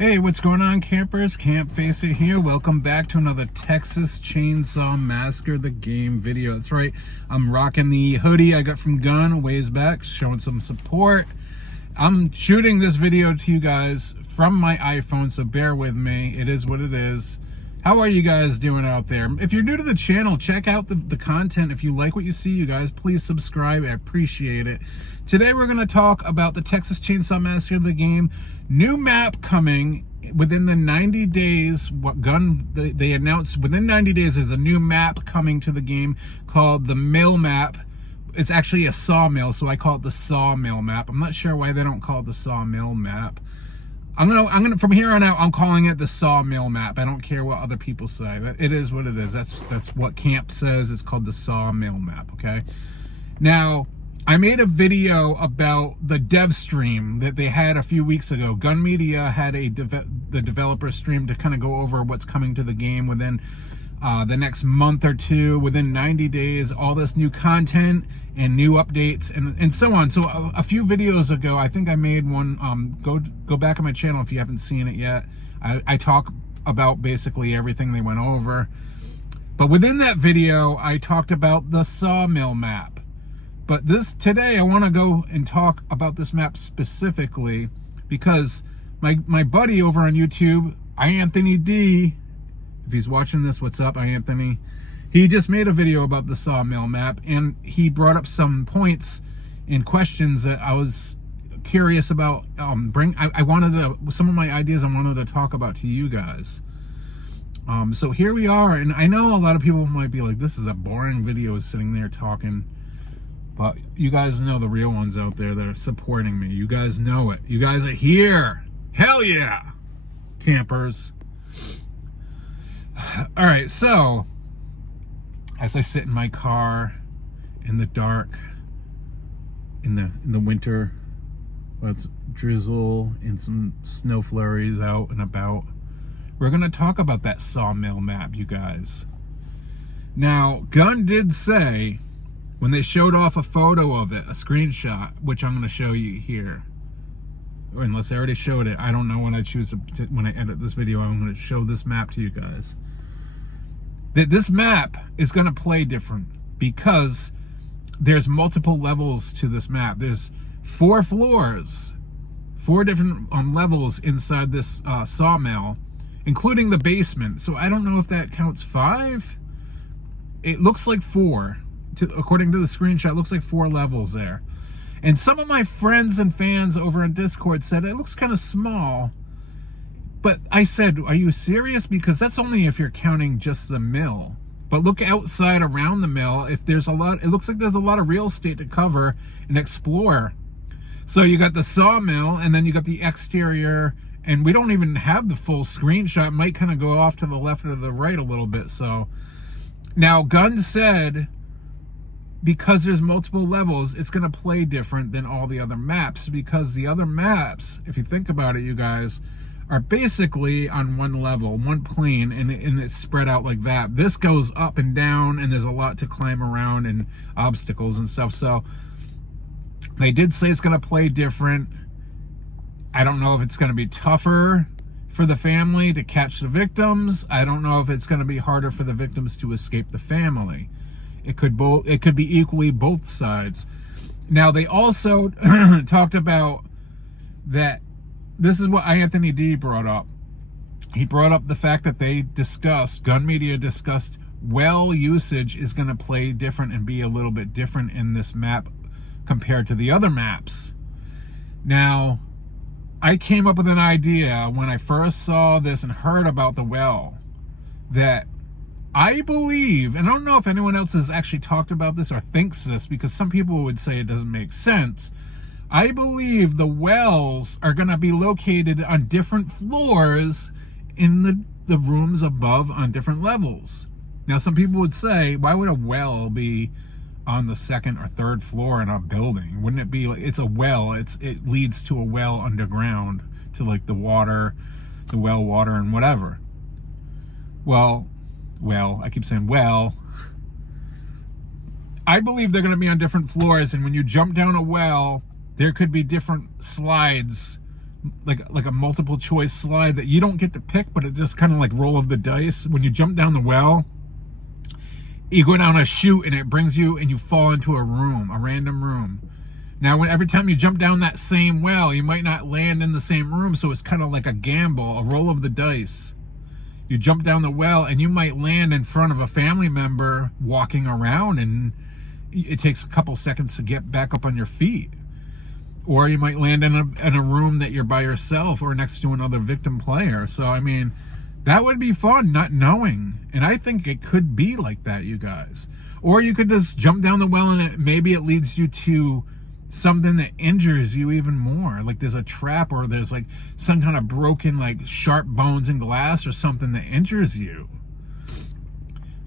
Hey, what's going on, campers? Camp Face It here. Welcome back to another Texas Chainsaw Massacre the game video. That's right, I'm rocking the hoodie I got from Gun a ways back, showing some support. I'm shooting this video to you guys from my iPhone, so bear with me. It is what it is. How are you guys doing out there? If you're new to the channel, check out the content. If you like what you see, you guys, please subscribe. I appreciate it. Today we're going to talk about the Texas Chainsaw Massacre the game. New map coming within the 90 days. What Gun they announced within 90 days there's a new map coming to the game called the Mill map. It's actually a sawmill, so I call it the Sawmill map. I'm not sure why they don't call it the Sawmill map. I'm gonna from here on out, I'm calling it the Sawmill map. I don't care what other people say. It is what it is. That's what camp says. It's called the Sawmill map. Okay. Now, I made a video about the dev stream that they had a few weeks ago. Gun Media had the developer stream to kind of go over what's coming to the game within the next month or two, within 90 days, all this new content and new updates and so on. So a few videos ago, I think I made one. Go back on my channel if you haven't seen it yet. I talk about basically everything they went over. But within that video, I talked about the Sawmill map. But today I want to go and talk about this map specifically because my buddy over on YouTube, Anthony D, if he's watching this, what's up, Anthony? He just made a video about the Sawmill map, and he brought up some points and questions that I was curious about. I wanted to, some of my ideas I wanted to talk about to you guys. So here we are, and I know a lot of people might be like, this is a boring video sitting there talking. But you guys know the real ones out there that are supporting me. You guys know it. You guys are here. Hell yeah, campers. All right, so as I sit in my car in the dark, in the winter, where it's drizzle and some snow flurries out and about, we're gonna talk about that Sawmill map, you guys. Now, Gun did say, when they showed off a photo of it, a screenshot, which I'm going to show you here, or unless I already showed it, I don't know when I choose to, when I edit this video, I'm going to show this map to you guys. That this map is going to play different because there's multiple levels to this map. There's 4 floors, 4 different levels inside this sawmill, including the basement. So I don't know if that counts 5. It looks like 4. According to the screenshot, it looks like 4 levels there. And some of my friends and fans over on Discord said it looks kind of small. But I said, are you serious? Because that's only if you're counting just the mill. But look outside around the mill. If there's a lot, it looks like there's a lot of real estate to cover and explore. So you got the sawmill, and then you got the exterior, and we don't even have the full screenshot. It might kind of go off to the left or the right a little bit. So now Gun said, because there's multiple levels, it's going to play different than all the other maps, because the other maps, if you think about it, you guys, are basically on one level, one plane, and it's spread out like that. This goes up and down, and there's a lot to climb around and obstacles and stuff. So they did say it's going to play different. I don't know if it's going to be tougher for the family to catch the victims. I don't know if it's going to be harder for the victims to escape the family. It could be equally both sides. Now, they also talked about that. This is what Anthony D brought up. He brought up the fact that Gun Media discussed well usage is going to play different and be a little bit different in this map compared to the other maps. Now, I came up with an idea when I first saw this and heard about the well, that I believe, and I don't know if anyone else has actually talked about this or thinks this, because some people would say it doesn't make sense. I believe the wells are going to be located on different floors in the rooms above on different levels. Now, some people would say, why would a well be on the 2nd or 3rd floor in a building? Wouldn't it be like, it's a well, it leads to a well underground to like the water, the well water and whatever. Well, I keep saying well. I believe they're going to be on different floors, and when you jump down a well, there could be different slides like a multiple choice slide that you don't get to pick, but it just kind of like roll of the dice. When you jump down the well, you go down a chute and it brings you and you fall into a room, a random room. Now, every time you jump down that same well, you might not land in the same room, so it's kind of like a gamble, a roll of the dice. You jump down the well and you might land in front of a family member walking around, and it takes a couple seconds to get back up on your feet. Or you might land in a room that you're by yourself or next to another victim player. So, I mean, that would be fun, not knowing. And I think it could be like that, you guys. Or you could just jump down the well and maybe it leads you to something that injures you even more. Like there's a trap, or there's like some kind of broken, like sharp bones and glass or something that injures you.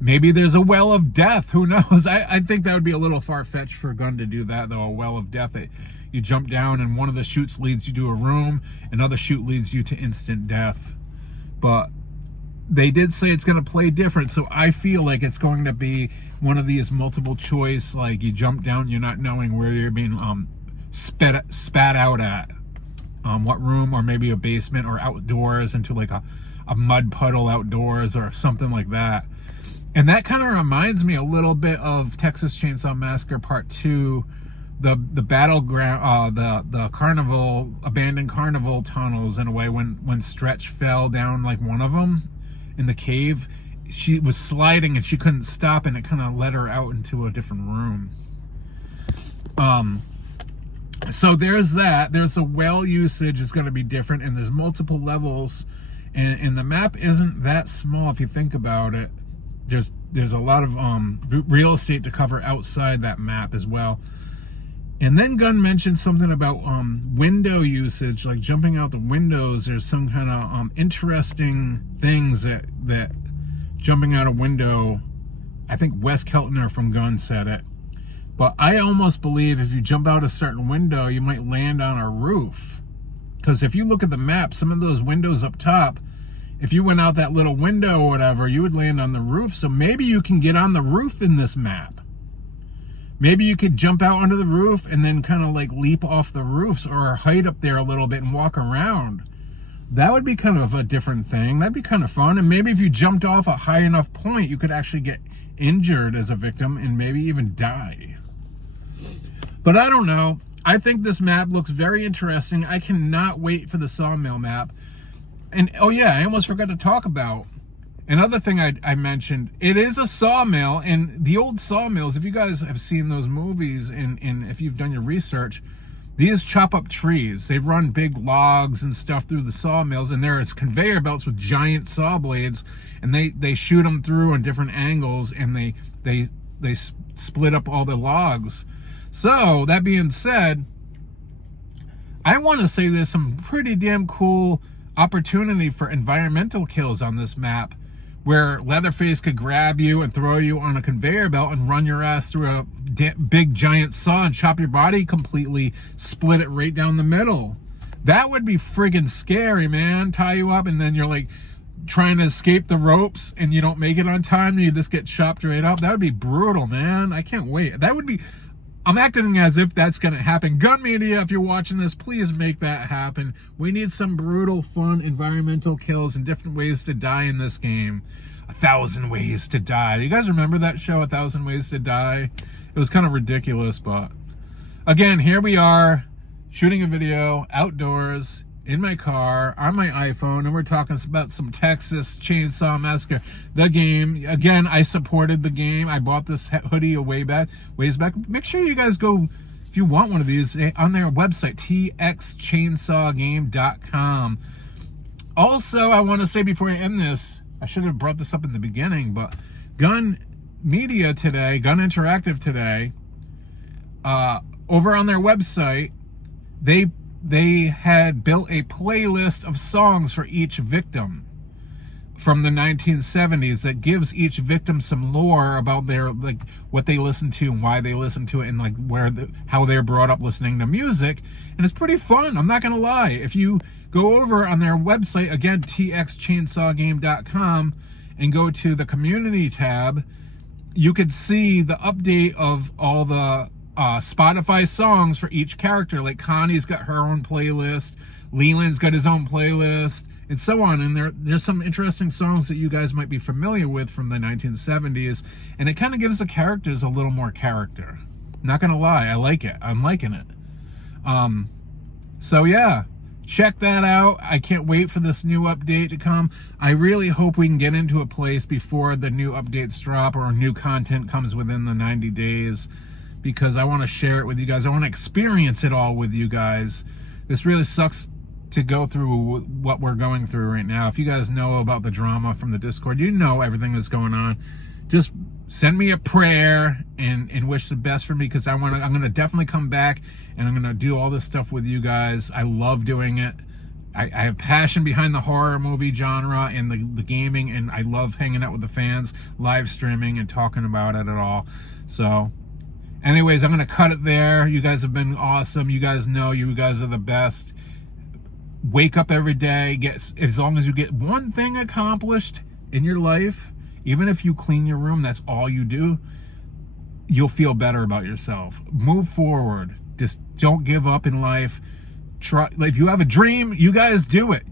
Maybe there's a well of death. Who knows? I think that would be a little far-fetched for a gun to do that, though. A well of death. You jump down and one of the chutes leads you to a room, another chute leads you to instant death. But they did say it's going to play different, so I feel like it's going to be one of these multiple choice, like you jump down, you're not knowing where you're being spat out at, what room, or maybe a basement, or outdoors into like a mud puddle outdoors or something like that. And that kind of reminds me a little bit of Texas Chainsaw Massacre Part 2, the battleground, the carnival, abandoned carnival tunnels, in a way, when Stretch fell down like one of them in the cave. She was sliding and she couldn't stop, and it kind of led her out into a different room. So there's that. There's a well usage is going to be different, and there's multiple levels, and the map isn't that small if you think about it. There's a lot of real estate to cover outside that map as well. And then Gunn mentioned something about window usage, like jumping out the windows. There's some kind of interesting things that jumping out a window. I think Wes Keltner from Gunn said it. But I almost believe if you jump out a certain window, you might land on a roof. Because if you look at the map, some of those windows up top, if you went out that little window or whatever, you would land on the roof. So maybe you can get on the roof in this map. Maybe you could jump out onto the roof and then kind of like leap off the roofs, or hide up there a little bit and walk around. That would be kind of a different thing. That'd be kind of fun. And maybe if you jumped off a high enough point, you could actually get injured as a victim and maybe even die. But I don't know. I think this map looks very interesting. I cannot wait for the Sawmill map. And oh yeah, I almost forgot to talk about another thing I mentioned. It is a sawmill, and the old sawmills, if you guys have seen those movies and if you've done your research, these chop up trees. They run big logs and stuff through the sawmills, and there is conveyor belts with giant saw blades, and they shoot them through on different angles, and they split up all the logs. So that being said, I want to say there's some pretty damn cool opportunity for environmental kills on this map, where Leatherface could grab you and throw you on a conveyor belt and run your ass through a big giant saw and chop your body completely, split it right down the middle. That would be friggin' scary, man. Tie you up and then you're like trying to escape the ropes and you don't make it on time and you just get chopped right up. That would be brutal, man. I can't wait. That would be... I'm acting as if that's going to happen. Gun Media, if you're watching this, please make that happen. We need some brutal, fun, environmental kills and different ways to die in this game. 1,000 Ways to Die. You guys remember that show, 1,000 Ways to Die? It was kind of ridiculous, but... Again, here we are, shooting a video outdoors, in my car, on my iPhone, and we're talking about some Texas Chainsaw Massacre, the game. Again, I supported the game. I bought this hoodie ways back. Make sure you guys go, if you want one of these, on their website, txchainsawgame.com. Also, I want to say before I end this, I should have brought this up in the beginning, but Gun Media today, Gun Interactive today, over on their website, they had built a playlist of songs for each victim from the 1970s that gives each victim some lore about their, like, what they listen to and why they listen to it, and like how they're brought up listening to music. And it's pretty fun, I'm not gonna lie. If you go over on their website, again, txchainsawgame.com, and go to the community tab, you could see the update of all the Spotify songs for each character. Like Connie's got her own playlist, Leland's got his own playlist, and so on. And there's some interesting songs that you guys might be familiar with from the 1970s, and it kind of gives the characters a little more character. Not gonna lie, I like it. I'm liking it. So yeah, check that out. I can't wait for this new update to come. I really hope we can get into a place before the new updates drop or new content comes within the 90 days, because I want to share it with you guys. I want to experience it all with you guys. This really sucks to go through what we're going through right now. If you guys know about the drama from the Discord, you know everything that's going on. Just send me a prayer and wish the best for me, because I'm going to definitely come back and I'm going to do all this stuff with you guys. I love doing it. I have passion behind the horror movie genre and the gaming, and I love hanging out with the fans, live streaming and talking about it at all. So anyways, I'm going to cut it there. You guys have been awesome. You guys know you guys are the best. Wake up every day. As long as you get one thing accomplished in your life, even if you clean your room, that's all you do, you'll feel better about yourself. Move forward. Just don't give up in life. Try. If you have a dream, you guys do it.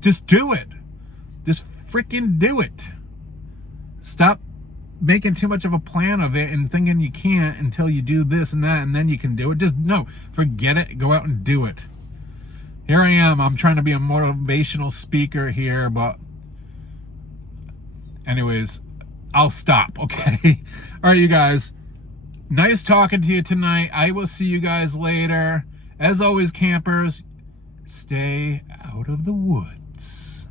Just do it. Just freaking do it. Stop making too much of a plan of it and thinking you can't until you do this and that and then you can do it. Just no, forget it. Go out and do it. Here I am. I'm trying to be a motivational speaker here, but anyways, I'll stop, okay? All right, you guys. Nice talking to you tonight. I will see you guys later. As always, campers, stay out of the woods.